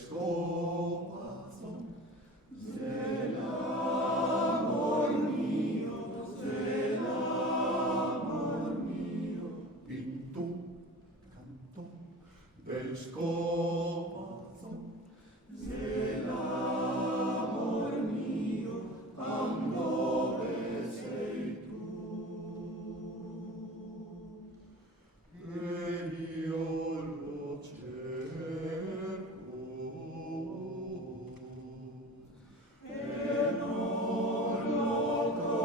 scopazón del amor mío, pintó, cantó del scopazón del amor mío, ando besé tú. E io lo cerco e non lo trovo,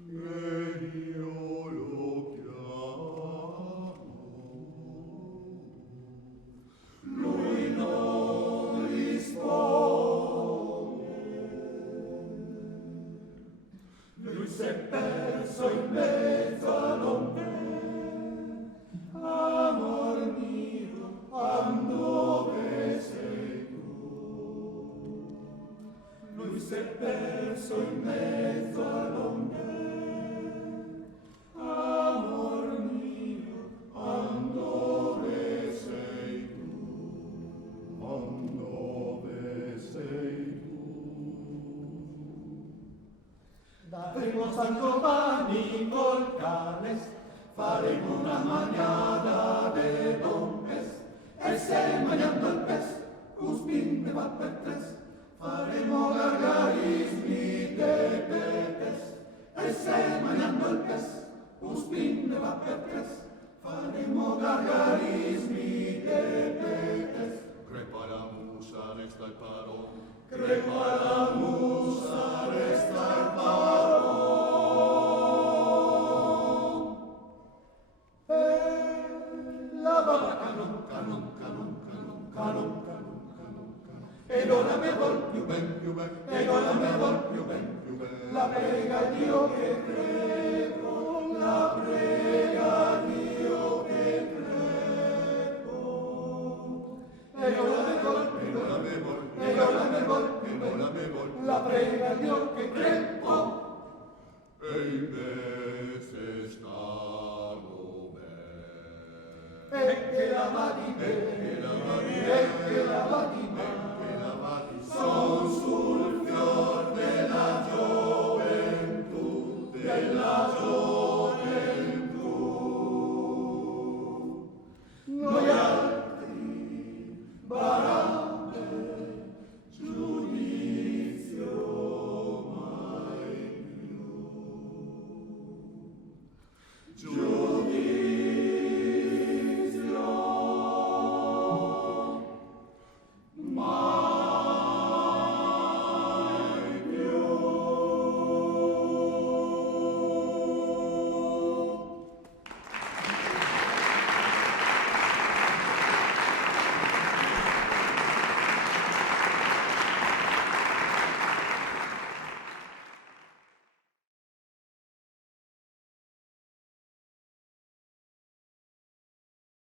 e io lo chiamo, lui non risponde, lui si è perso in mezzo all'ombra. Amor mio, dove sei tu? Lui si è perso in mezzo all'ombra. Amor mio, dove sei tu? Dove sei tu? Daremos San Giovanni col Cales, faremo una mañana de dombres, e se mangiando il pes, Uspin ne va per tres, faremo gargarismi de petes, e se mangiando il pes, Uspin ne va per tres, faremo gargarismi de petes. Crepa la musa, resta il parón, crepa la musa, resta il parón. La baba canon, canon, canon, canon, canon, canon, canon, canon. E non la me vol più ben, e non la me vol più ben, la prega Dio che crepo, la prega Dio che crepo. E non la me vol, e non la me vol, e non la me vol, e non la me vol, la prega Dio che crepo. E invece stanno bene. E che la va di me, e che la va di me, e che la va di me.